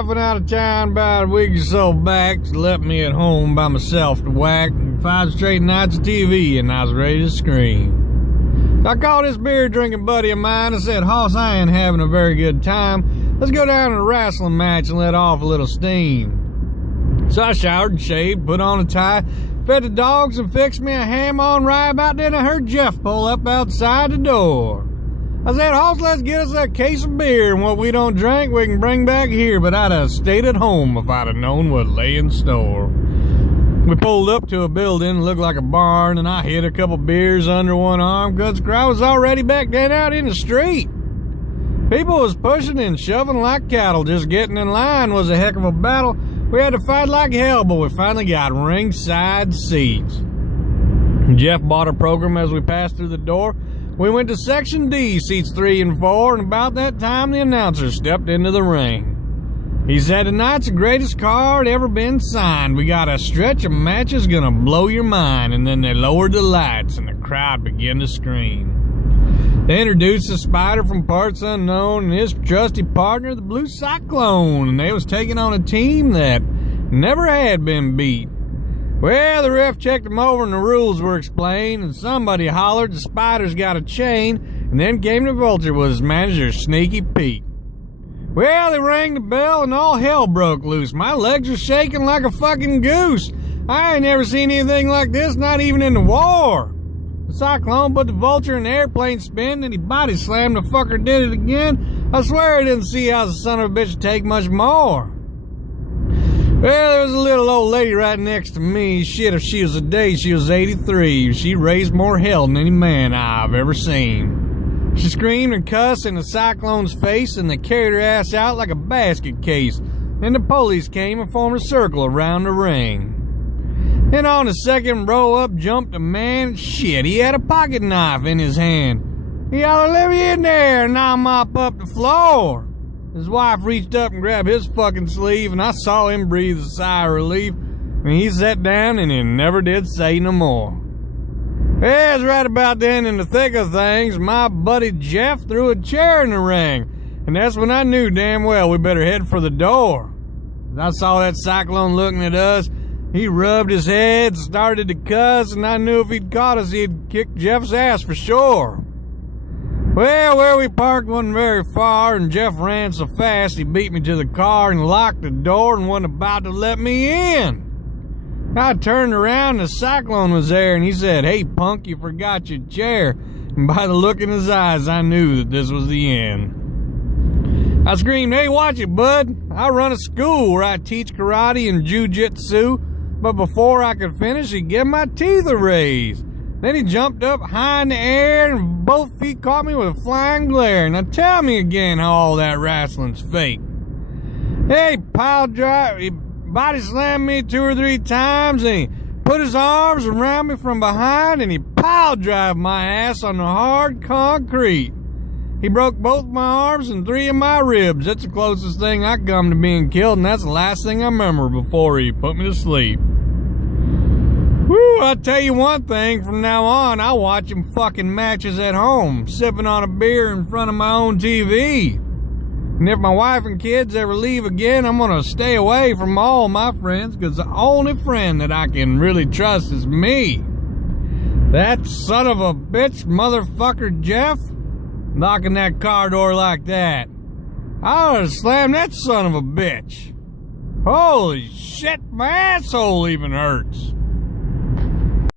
wife went out of town about a week or so back. She left me at home by myself to whack 5 straight nights of TV, and I was ready to scream. So I called this beer drinking buddy of mine and said, Hoss, I ain't having a very good time. Let's go down to a wrestling match and let off a little steam. So I showered and shaved, put on a tie, fed the dogs, and fixed me a ham on rye. About then I heard Jeff pull up outside the door. I said, Hoss, let's get us a case of beer, and what we don't drink we can bring back here, but I'd have stayed at home if I'd have known what lay in store. We pulled up to a building that looked like a barn, and I hid a couple beers under one arm because the crowd was already back then out in the street. People was pushing and shoving like cattle. Just getting in line was a heck of a battle. We had to fight like hell, but we finally got ringside seats. Jeff bought a program as we passed through the door. We went to Section D, seats 3 and 4, and about that time the announcer stepped into the ring. He said, tonight's the greatest card ever been signed. We got a stretch of matches gonna blow your mind. And then they lowered the lights and the crowd began to scream. They introduced the Spider from Parts Unknown and his trusty partner, the Blue Cyclone, and they was taking on a team that never had been beat. Well, the ref checked them over and the rules were explained, and somebody hollered the Spider's got a chain, and then came the Vulture with his manager, Sneaky Pete. Well, they rang the bell and all hell broke loose. My legs were shaking like a fucking goose. I ain't never seen anything like this, not even in the war. The Cyclone put the Vulture in the airplane spin, and he body slammed the fucker, did it again. I swear I didn't see how the son of a bitch would take much more. Well, there was a little old lady right next to me. Shit, if she was a day, she was 83. She raised more hell than any man I've ever seen. She screamed and cussed in the Cyclone's face, and they carried her ass out like a basket case. Then the police came and formed a circle around the ring. Then on the second row up jumped a man. Shit, he had a pocket knife in his hand. He hollered, let me in there, and I'll mop up the floor. His wife reached up and grabbed his fucking sleeve, and I saw him breathe a sigh of relief. And he sat down and he never did say no more. Well, it was right about then, in the thick of things, my buddy Jeff threw a chair in the ring. And that's when I knew damn well we better head for the door. As I saw that Cyclone looking at us, he rubbed his head, started to cuss, and I knew if he'd caught us, he'd kick Jeff's ass for sure. Well, where we parked wasn't very far, and Jeff ran so fast he beat me to the car and locked the door and wasn't about to let me in. I turned around and the Cyclone was there, and he said, hey, punk, you forgot your chair. And by the look in his eyes, I knew that this was the end. I screamed, hey, watch it, bud. I run a school where I teach karate and jiu-jitsu, but before I could finish, he gave my teeth a raise. Then he jumped up high in the air and both feet caught me with a flying glare. Now tell me again how all that wrestling's fake. Hey, he body slammed me 2 or 3 times, and he put his arms around me from behind and he pile drived my ass on the hard concrete. He broke both my arms and 3 of my ribs. That's the closest thing I come to being killed, and that's the last thing I remember before he put me to sleep. Woo, I'll tell you one thing, from now on, I'll watch him fucking matches at home, sipping on a beer in front of my own TV. And if my wife and kids ever leave again, I'm gonna stay away from all my friends, because the only friend that I can really trust is me. That son of a bitch motherfucker Jeff, knocking that car door like that. I ought to slam that son of a bitch. Holy shit, my asshole even hurts.